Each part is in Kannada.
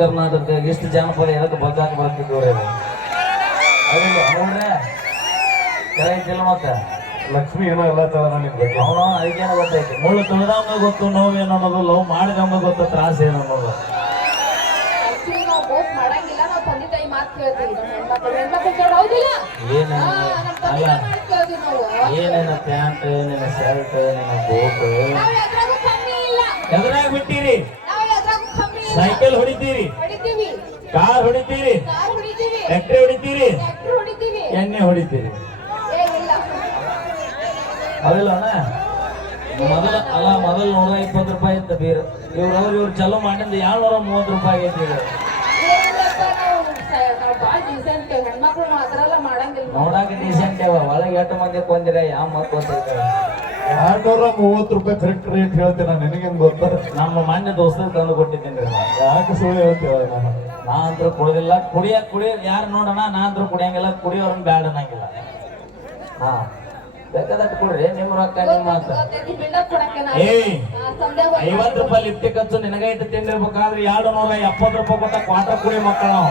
ಕರ್ನಾಟಕದಾಗ ಎಷ್ಟು ಜಾನಪದ ಎದಕ್ಕೆ ಬಗ್ಗಾಕ ಬರ್ತಿದ್ದವ್ರೆ ಅದಿಲ್ಲ ನೋಡ್ರೆ ಕರೆಕ್ಟಿಲ್ಲ ಮತ್ತೆ ಲಕ್ಷ್ಮಿ ಏನೋ ಎಲ್ಲ ತರ ನಿಮ್ ಬಗ್ಗೆ ಅವನು ಅದಕ್ಕೇನೋ ಗೊತ್ತೈತಿ ಮುಳ್ಳು ತುಳಿದವಂಗ ಗೊತ್ತು ನೋವೇನು ಅನ್ನೋದು ಲವ್ ಮಾಡಿದವಂಗ ಗೊತ್ತು ತ್ರಾಸ ಏನು ಅನ್ನೋದು ಏನೇನ ಪ್ಯಾಂಟ್ ನಿನ್ನ ಶರ್ಟ್ ನಿನ್ನ ಬೋಟ್ ಎದುರಾಗ ಬಿಟ್ಟಿರಿ ಸೈಕಲ್ ಹೊಡಿತೀರಿ ಕಾರ್ ಹೊಡಿತೀರಿ ಟ್ರ್ಯಾಕ್ಟರ್ ಹೊಡಿತೀರಿ ಎಣ್ಣೆ ಹೊಡಿತೀರಿ ಅದಿಲ್ಲಣ್ಣ ಮೊದಲು 120 ರೂಪಾಯಿ ಇತ್ತು ಬೀರು ಇವ್ರು ಚಲೋ ಮಾಡಿಂದ 230 ರೂಪಾಯಿ ಐತಿ ಈಗ ನೋಡಾಕ ಡೀಸೆಂಟ್ ಒಳಗೆ 8 ಮಂದಿ ಕೊಂದಿರ ಯಾವ ಮತ್ ಗೊತ್ತೈತೆ 230 ರೂಪಾಯಿ ಕರೆಕ್ಟ್ ರೇಟ್ ಹೇಳ್ತೇನೆ ನಿನಗೇನು ಗೊತ್ತ ನಮ್ಮ ಮಾನ್ಯ ದೋಸ್ತರು ತಂದು ಕೊಟ್ಟಿದ್ದೀನಿ ರೀ ಯಾಕೆ ಸುಳ್ಳು ಹೇಳ್ತೇವ ನಾ ಅಂತೂ ಕುಡಿದಿಲ್ಲ ಕುಡಿಯ ಯಾರು ನೋಡೋಣ ನಾ ಅಂತೂ ಕುಡಿಯಂಗಿಲ್ಲ ಕುಡಿಯೋರನ್ನ ಬ್ಯಾಡ ಅನ್ನಂಗಿಲ್ಲ ಹಾ ಬೇಕಾದಟ್ಟು ಕೊಡ್ರಿ ನಿಮ್ಮ ರೊಕ್ಕ ನಿಮ್ಮ ಅಂತ 50 ರೂಪಾಯಿ ಲಿಫ್ಟಿ ಖರ್ಚು ನಿನಗೆ ಇಟ್ಟು ತಿಂದಿರ್ಬೇಕಾದ್ರೆ 270 ರೂಪಾಯಿ ಕೊಟ್ಟ ಕ್ವಾರ್ಟರ್ ಕುಡಿ ಮಕ್ಕಳು ನಾವು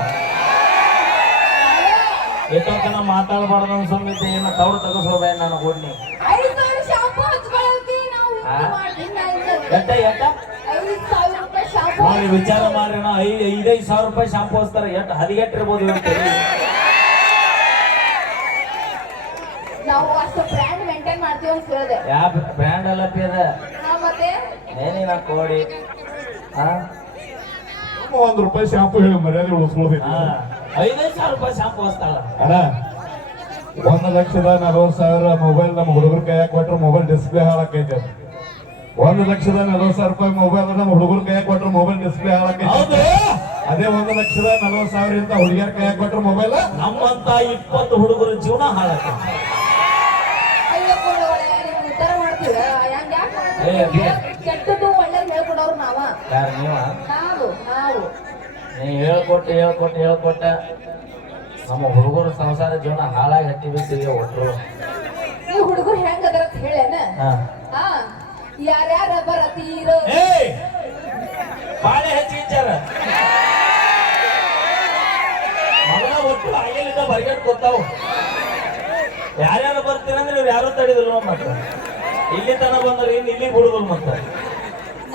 ಎಷ್ಟೊತ್ತನ ಮಾತಾಡಬಾರ್ದು ಅನ್ಸಂಬಿದ್ದೆ ಏನು ತೌಡು ತಗಸೋಬೇ ನಾನು ಗುಡ್ನಿ ನೋಡಿ ವಿಚಾರ ಮಾಡ್ರಿ ನಾ 5,000 ರೂಪಾಯಿ ಶಾಂಪು ಹಚ್ತಾರೆ ಎಷ್ಟು ಹದಿಗೆಟ್ಟಿರ್ಬೋದು ನಾವು ಅಷ್ಟು ಬ್ರ್ಯಾಂಡ್ ಮೇಂಟೈನ್ ಮಾಡ್ತೀವಿ ಅಂತ ಹೇಳಿದೆ ಯಾವ ಬ್ರ್ಯಾಂಡ್ ಎಲ್ಲ ಅದ ಮತ್ತೆ ಏನಿಲ್ಲ ಕೋಡಿ 1 ರೂಪಾಯಿ ಶಾಂಪು ಹೇಳಿ ಮರ್ಯಾದೆ ಉಳಿಸ್ಕೊಳ್ಬೇಕು 5,000 ರೂಪಾಯಿ ಶಾಂಪು ಹಚ್ತಾಳ ಅಲ್ಲ 1,40,40,000 ಮೊಬೈಲ್ ನಮ್ಮ ಹುಡುಗರ ಕೈಯಾಗ ಕೊಟ್ರೆ ಮೊಬೈಲ್ ಡಿಸ್ಪ್ಲೇ ಹಾಳಾಕೈತೆ 1,40,40,000 ರೂಪಾಯಿ ಮೊಬೈಲ್ ನಮ್ಮ ಹುಡುಗರ ಕೈಯಾಗ ಕೊಟ್ರೆ ಮೊಬೈಲ್ ಡಿಸ್ಪ್ಲೇ ಹಾಳಾಕೈತೆ ಅದೇ 1,40,40,000 ಇಂತ ಹುಡುಗಿಯರ ಕೈಯಾಗ ಕೊಟ್ರೆ ಮೊಬೈಲ್ ನಮ್ಮಂತ 20 ಹುಡುಗರ ಜೀವನ ಹಾಳಾಕೈತೆ ಉತ್ತರ ಮಾಡ್ತೀವಿ ಕೆಟ್ಟದ್ದು ಒಳ್ಳೇದು ಹೇಳ್ಕೊಡೋರು ನಾವ ಯಾರು ನೀವ ನಾವು ನೀ ಹೇಳ್ಕೊಟ್ಟ ನಮ್ಮ ಹುಡುಗರ ಸಂಸಾರ ಜೀವನ ಹಾಳಾಗಿ ಹತ್ತಿ ಬಿಟ್ಟಿದೆ ಒಟ್ರು ಈ ಹುಡುಗರು ಹೆಂಗದ್ರ ಅಂತ ಹೇಳೇನ ಯಾರ್ಯಾರ ಬರತೀರೋ ಬಾಳೆ ಹಚ್ಚಿ ವಿಚಾರ ಮಗನ ಒಟ್ಟು ಆಗಿಲಿದ್ದ ಬರ್ಗೇಟ್ ಗೊತ್ತಾವು ಯಾರ್ಯಾರು ಬರ್ತೀರಂದ್ರೆ ಇವ್ರು ಯಾರು ತಡಿದ್ರು ಮತ್ತ ಇಲ್ಲಿ ತನ ಬಂದ್ರೆ ಇನ್ನು ಇಲ್ಲಿ ಬಿಡುದಿಲ್ಲ ಮತ್ತ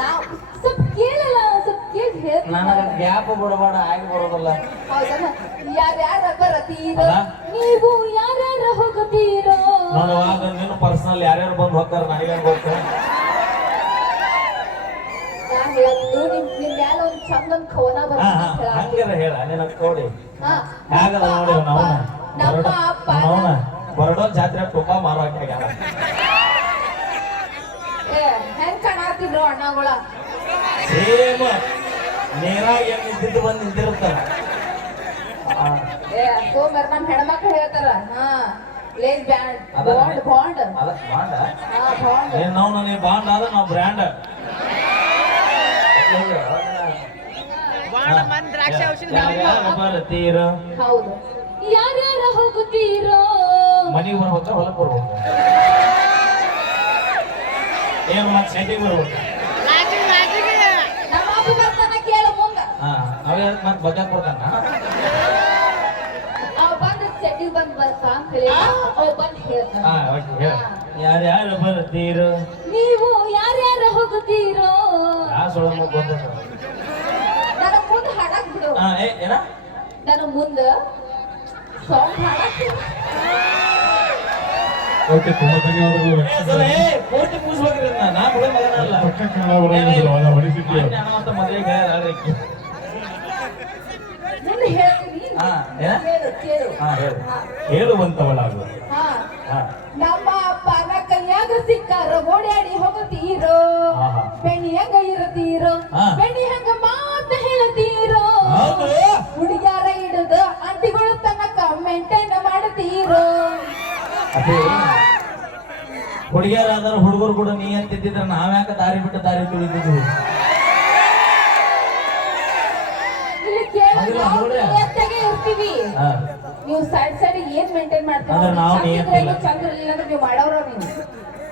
ನಾವು ಸ್ವಲ್ಪ ಕೇಳಲ್ಲ ಸ್ವಲ್ಪ ಕೇಳಿ ಹೇಳ್ತೀನಿ ನನಗ ಗ್ಯಾಪ್ ಬಿಡಬೇಡ ಆಗಿ ಬರೋದಿಲ್ಲ ಹೌದಲ್ಲ ಯಾರ್ಯಾರ ಬರತೀರೋ ನೀವು ಯಾರ್ಯಾರ ಹೋಗತೀರೋ ನೋಡುವಾಗ ನೀನು ಪರ್ಸನಲ್ ಯಾರ್ಯಾರು ಬಂದು ಹೋಗ್ತಾರ ನನಗೇನು ಗೊತ್ತು ನಾನು ಹೇಳೋದು ನಿಮ್ ಮ್ಯಾಲ ಒಂದು ಚಂದನ್ ಕವನ ಹಂಗಿರ ಹೇಳ ನಿನ್ನ ಕೋಡಿ ಆಗಲ್ಲ ನೋಡಿ ನಮ್ಮ ಅಪ್ಪ ಬರಡೋ ಜಾತ್ರೆ ತುಂಬಾ ಮಾರೋಕೆ ಆಗ್ಯಾರ ಹೆಂಗ್ ಕಾಣಾತಿದ್ರು ಅಣ್ಣಗಳ ಸೇಮ್ ನೇರಾಗಿ ಏನ್ ನಿಂತಿದ್ದು ಬಂದು ನಿಂತಿರುತ್ತಾರ ಸೋಮವಾರ ನಮ್ಮ ಹೆಣ್ಮಕ್ಳು ಹೇಳ್ತಾರ ಲೇಸ್ ಬ್ಯಾಂಡ್ ಬಾಂಡ್ ಬಾಂಡ್ ಬಾಂಡ್ ನಾವು ನನಗೆ ಬಾಂಡ್ ಆದ ನಾವು ಬ್ರ್ಯಾಂಡ್ ಬರ್ತೀರೋ ಹೌದು ಯಾರ್ಯಾರ ಹೋಗುತ್ತೀರೋ ಮನೆಗೆ ಬರ್ಬೇಕ ಹೊಲಕ್ಕೆ ಬರ್ಬೇಕು ಏನು ಮತ್ತೆ ಸೆಟ್ಟಿಗೆ ಬರ್ಬೇಕು ನಮ್ಮ ಅಪ್ಪ ಬರ್ತಾನ ಕೇಳು ಮುಂಗ ಅವೇ ಮತ್ತೆ ಬಗ್ಗಕ್ಕೆ ಬರ್ತಾನ ಅವ ಬಂದ ಸೆಟ್ಟಿಗೆ ಬಂದ್ ಬರ್ತಾ ಅಂತ ಹೇಳಿ ಅವ ಬಂದ್ ಹೇಳ್ತಾನ ಯಾರ್ಯಾರು ಬರ್ತೀರೋ ನೀವು ಯಾರ್ಯಾರ ಹೋಗುತ್ತೀರೋ ಯಾ ಸೊಳಮ ಗೊತ್ತ ನನ್ನ ಮುಂದೆ ಹಾಡಕ್ ಬಿಡು ಏನ ನನ್ನ ಮುಂದೆ ಸಾಂಗ್ ಹಾಡಕ್ ಓಕೆ ತುಂಬಾ ಧನ್ಯವಾದಗಳು ಪೂರ್ತಿ ಮುಗಿಸ್ಬೇಕ್ರಿ ನಾ ಬಿಡೋ ಮಗನಲ್ಲ ಮದುವೆಗೆ ಮುಂದೆ ಹೇಳ್ತೀನಿ ಹೇಳುವಂತವಳಾಗು ನಮ್ಮ ಅಪ್ಪನ ಕೈಯಾಗ ಸಿಕ್ಕಾರ ಓಡಾಡಿ ಹೋಗುತ್ತೀರೋ ಬೆಣ್ಣಿ ಹೆಂಗ ಇರುತ್ತೀರೋ ಬೆಣ್ಣಿ ಹೆಂಗ ಮಾತ ಹೇಳ್ತೀರೋ ಹುಡುಗ್ಯಾರ ಹಿಡಿದು ಅಂಟಿಗಳು ತನಕ ಮೇಂಟೈನ್ ಮಾಡ್ತೀರೋ ಹುಡುಗಿಯರಾದ್ರ ಹುಡುಗರು ಕೂಡ ನೀ ಅಂತಿದ್ರೆ ನಾವ್ಯಾಕ ದಾರಿ ಬಿಟ್ಟು ದಾರಿ ತಿಳಿದಿದ್ವಿ ಇರ್ತೀವಿ ನೀವು ಸೈಡ್ ಏನ್ ಮೇಂಟೈನ್ ಮಾಡ್ತೀವಿ ಚಂದ್ರ ಇಲ್ಲ ಅಂದ್ರೆ ನೀವು ಮಾಡೋರ ನೀವು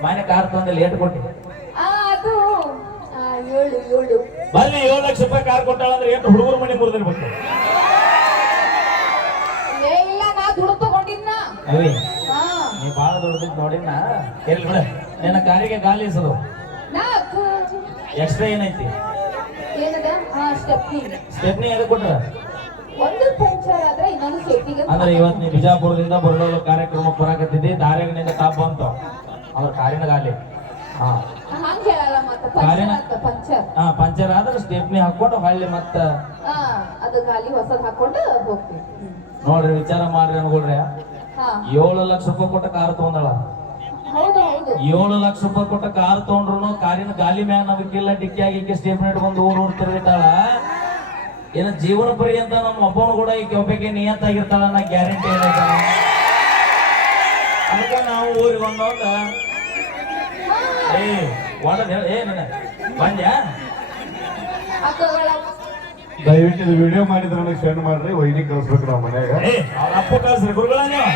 ಮನೆ ಕಾರ್ ತಂದು ಲೇಟ್ ಕೊಟ್ಟಿ ಅದು 7 ಬಲ್ಲಿ 7 ಲಕ್ಷ ರೂಪಾಯಿ ಕಾರ್ ಕೊಟ್ಟಾಳ ಅಂದ್ರೆ ಎಷ್ಟು ಹುಡುಗರ ಮನೆ ಮುರಿದಿರ್ಬೇಕು. ಏ ಇಲ್ಲ ನಾ ದುಡ್ಡು ತಗೊಂಡಿದ್ನ. ಅವಿ ಹಾ ನೀ ಬಾಳ ದುಡ್ದಿದ್ ನೋಡಿನ ಎಲ್ಲಿ ಬಿಡ ನಿನ್ನ ಕಾರಿಗೆ ಗಾಲಿ ಇಸದು ನಾಲ್ಕು ಎಕ್ಸ್ಟ್ರಾ ಏನೈತಿ ಏನದ ಹಾ ಸ್ಟೆಪ್ನಿ ಸ್ಟೆಪ್ನಿ ಎದಕ್ ಕೊಟ್ರ ಒಂದು ಪಂಚರ್ ಆದ್ರೆ ಇನ್ನೊಂದು ಸೇಫ್ಟಿಗೆ ಅಂದ್ರೆ ಇವತ್ ನೀ ಬಿಜಾಪುರದಿಂದ ಬರಡೋಲ ಕಾರ್ಯಕ್ರಮಕ್ಕೆ ಬರಾಕತ್ತಿದ್ದಿ ದಾರ್ಯಾಗ ನಿಂದ ಟಾಪ್ ಬಂತು ಅವ್ರ ಕಾರಿನ ಗಾಲಿ ಹಾ ಹಂಗ ಹೇಳಲ್ಲ ಮತ್ತ ಪಂಚರ್ ಆತ ಪಂಚರ್ ಹಾ ಪಂಚರ್ ಆದ್ರೆ ಸ್ಟೆಪ್ನಿ ಹಾಕೊಂಡು ಹೊಳ್ಳಿ ಮತ್ತ ಹಾ ಅದು ಗಾಲಿ ಹೊಸದ್ ಹಾಕೊಂಡು ಹೋಗ್ತೀವಿ. ನೋಡ್ರಿ ವಿಚಾರ ಮಾಡ್ರಿ ಅನ್ಕೊಳ್ರಿ ಹಾ 7 ಲಕ್ಷ ರೂಪಾಯಿ ಕೊಟ್ಟ ಕಾರ್ ತಗೊಂಡಳ. ಹೌದು ಹೌದು 7 ಲಕ್ಷ ರೂಪಾಯಿ ಕೊಟ್ಟ ಕಾರ್ ತಗೊಂಡ್ರು ಕಾರಿನ ಗಾಲಿ ಮ್ಯಾಗ ನಮಗಿಲ್ಲ ಡಿಕ್ಕಿ ಆಗಿ ಸ್ಟೇಪ್ನಿ ಇಟ್ಕೊಂಡು ಊರ್ ತಿರುಗಿತಾಳ. ಏನ ಜೀವನ ಪರ್ಯಂತ ನಮ್ಮ ಅಪ್ಪನ ಕೂಡ ಈ ಒಬ್ಬಕ್ಕೆ ನಿಯತ್ತಾಗಿರ್ತಾಳ ನಾ ಗ್ಯಾರಂಟಿ ಏನೈತ. ಅದಕ್ಕೆ ನಾವು ಊರಿಗೆ ಒಂದೊಂದ ಬಂದ್ಯಾ ಅಕ್ಕಗಳ ದಯವಿಟ್ಟು ಇದು ವಿಡಿಯೋ ಮಾಡಿದ್ರೆ ನನಗೆ ಸೆಂಡ್ ಮಾಡ್ರಿ ವೈನಿ ಕಳ್ಸ್ಬೇಕು ನಾವು ಮನ್ಯಾಗ. ಅವ್ರ ಅಪ್ಪ ಕಳ್ಸ್ರಿ ಗುರುಗಳ ನೀವು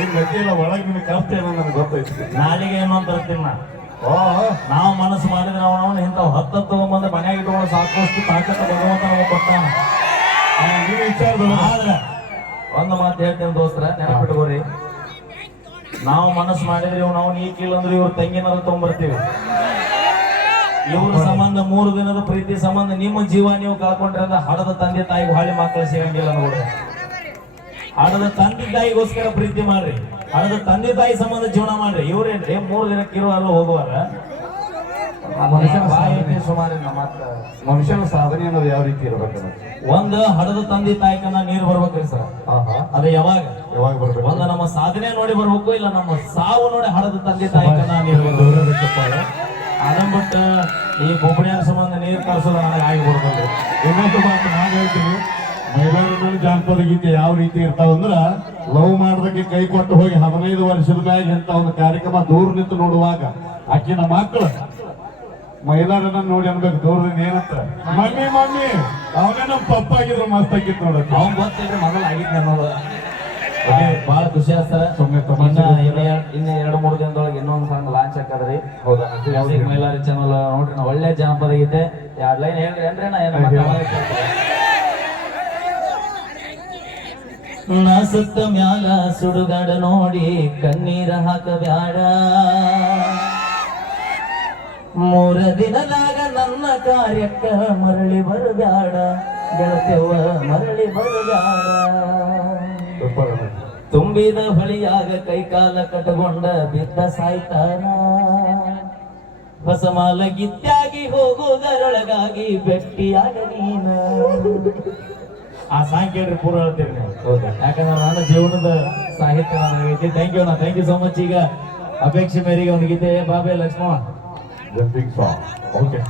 ಏನ್ ಗತಿ ಇಲ್ಲ ಒಳಗೆ ನಿಮಗೆ ಕಲ್ಸ್ತೇನೋ ನನಗೆ ಗೊತ್ತೈತಿ. ನಾಲಿಗೆ ಏನು ಅಂತ ಹೇಳ್ತೀನಿ ನಾ. ಓ ನಾವು ಮನಸ್ಸು ಮಾಡಿದ್ರೆ ಅವನವನು ಇಂಥವು 10 ತಗೊಂಬಂದು ಮನ್ಯಾಗ ಇಟ್ಕೊಂಡು ಸಾಕಷ್ಟು ತಾಕತ್ತ ಭಗವಂತ ನಮಗೆ ಕೊಟ್ಟಾನ. ನೀವು ವಿಚಾರದೊಳಗೆ ಆದ್ರೆ ಒಂದು ಮಾತು ಹೇಳ್ತೇನೆ ದೋಸ್ತರ ನೆನಪಿಟ್ಕೋರಿ, ನಾವು ಮನಸ್ಸು ಮಾಡಿದ್ರೆ ನಾವು ನೀಕಿಲ್ಲ ಅಂದ್ರೆ ಇವ್ರ ತಂಗಿನಾದ್ರು ತಗೊಂಡ್ಬರ್ತೀವಿ. ಇವ್ರ ಸಂಬಂಧ 3 ದಿನದ ಪ್ರೀತಿ ಸಂಬಂಧ ನಿಮ್ಮ ಜೀವ ನೀವು ಕಳ್ಕೊಂಡ್ರೆ ಅಂದ್ರೆ ಹಡದ ತಂದೆ ತಾಯಿಗೆ ಹಾಳಿ ಮಕ್ಕಳು ಸಿಗಂಗಿಲ್ಲ ನೋಡ್ರಿ. ಹಡದ ತಂದೆ ತಾಯಿಗೋಸ್ಕರ ಪ್ರೀತಿ ಮಾಡ್ರಿ, ಹಡದ ತಂದೆ ತಾಯಿ ಸಂಬಂಧ ಜೀವನ ಮಾಡ್ರಿ. ಇವ್ರೇನ್ರಿ 3 ದಿನಕ್ಕೆ ಇರುವಲ್ಲ ಹೋಗುವಾರ ಮನುಷ್ಯನ ಸಾಧನೆ ಅನ್ನೋದು ಯಾವ ರೀತಿ ಇರ್ಬೇಕನ್ನ ಒಂದು ಹಡದ ತಂದೆ ತಾಯಿಕನ್ನ ನೀರು ಬರ್ಬೇಕ್ರಿ ಸರ್. ಅದು ಯಾವಾಗ ಬರ್ಬೇಕು? ಒಂದು ನಮ್ಮ ಸಾಧನೆ ನೋಡಿ ಬರ್ಬೇಕು, ಇಲ್ಲ ನಮ್ಮ ಸಾವು ನೋಡಿ ಹಡದ ತಂದೆ ತಾಯಿಕನ್ನ ನೀರು ಬರ್ಬೇಕು. ಅದನ್ ಬಿಟ್ಟು ಈ ಬೊಬ್ಬಡಿಯ ಸಂಬಂಧ ನೀರು ಕಳ್ಸೋದು ನನಗೆ ಆಗಿಬಿಡ್ತದೆ. ಇನ್ನೊಂದು ಮಾತು ನಾನು ಹೇಳ್ತೀನಿ, ಮಹಿಳೆಯರಲ್ಲಿ ಜಾನಪದ ಗೀತೆ ಯಾವ ರೀತಿ ಇರ್ತಾವಂದ್ರ ಲವ್ ಮಾಡೋದಕ್ಕೆ ಕೈ ಕೊಟ್ಟು ಹೋಗಿ 15 ವರ್ಷದ ಮ್ಯಾಗ ಇಂತ ಒಂದು ಕಾರ್ಯಕ್ರಮ ದೂರ ನಿಂತು ನೋಡುವಾಗ ಆಕಿನ ಮಕ್ಕಳು ಮಹಿಳೆಯರನ್ನ ನೋಡಿ ಅನ್ಬೇಕು ದೂರದಿಂದ ಏನಂತ ಮಮ್ಮಿ ಮಮ್ಮಿ ಅವನೇ ನಮ್ ಪಪ್ಪ ಆಗಿದ್ರು ಮಸ್ತ್ ಆಗಿತ್ತು ನೋಡಕ್ಕೆ. ಅವ್ನ್ ಗೊತ್ತಿದ್ರೆ ಮೊದಲು ಆಗಿದ್ದೆ ಅನ್ನೋದು ಬಹಳ ಖುಷಿ ಆಗ್ತದ. ಸುಮ್ಮನೆ ಇನ್ನು 2-3 ದಿನದೊಳಗೆ ಇನ್ನೊಂದು ಸಾಂಗ್ ಲಾಂಚ್ ಹಾಕದ್ರಿ. ಹೌದಾ? ಮೈಲಾರಿ ಚಾನಲ್ ನೋಡ್ರಿ, ನಾ ಒಳ್ಳೆ ಜಾನಪದ ಗೀತೆ 2 ಲೈನ್ ಹೇಳ್ರಿ ಅಂದ್ರೆ ನಾ ನಾ ಸುತ್ತ ಮ್ಯಾಲ ಸುಡುಗಾಡ ನೋಡಿ ಕಣ್ಣೀರ ಹಾಕಬ್ಯಾಡ, 3 ದಿನದಾಗ ನನ್ನ ಕಾರ್ಯಕ್ಕ ಮರಳಿ ಬರಬ್ಯಾಡ, ಗೆಳತೆವ ಮರಳಿ ಬರಬ್ಯಾಡ. ತುಂಬಿದ ಹೊಳಿಯಾಗ ಕೈಕಾಲ ಕಟಗೊಂಡ ಬಿದ್ದ ಸಾಯ್ತಾನ, ಹೊಸಮಾಲ ಗಿತ್ತಾಗಿ ಹೋಗುವುದರೊಳಗಾಗಿ ಭೆಟ್ಟಿಯಾಗ ನೀನ. ಆ ಸಾಂಗ್ ಕೇಳ್ರಿ ಪೂರ ಹೇಳ್ತೀರಿ ನೀವು. ಯಾಕಂದ್ರೆ ನನ್ನ ಜೀವನದ ಸಾಹಿತ್ಯ ನನಗೈತಿ. Thank you so much. ಈಗ ಅಪೇಕ್ಷೆ ಮೇರೆಗೆ ಒಂದು ಗೀತೆ ಬಾಬೆ ಲಕ್ಷ್ಮಣ. ಓಕೆ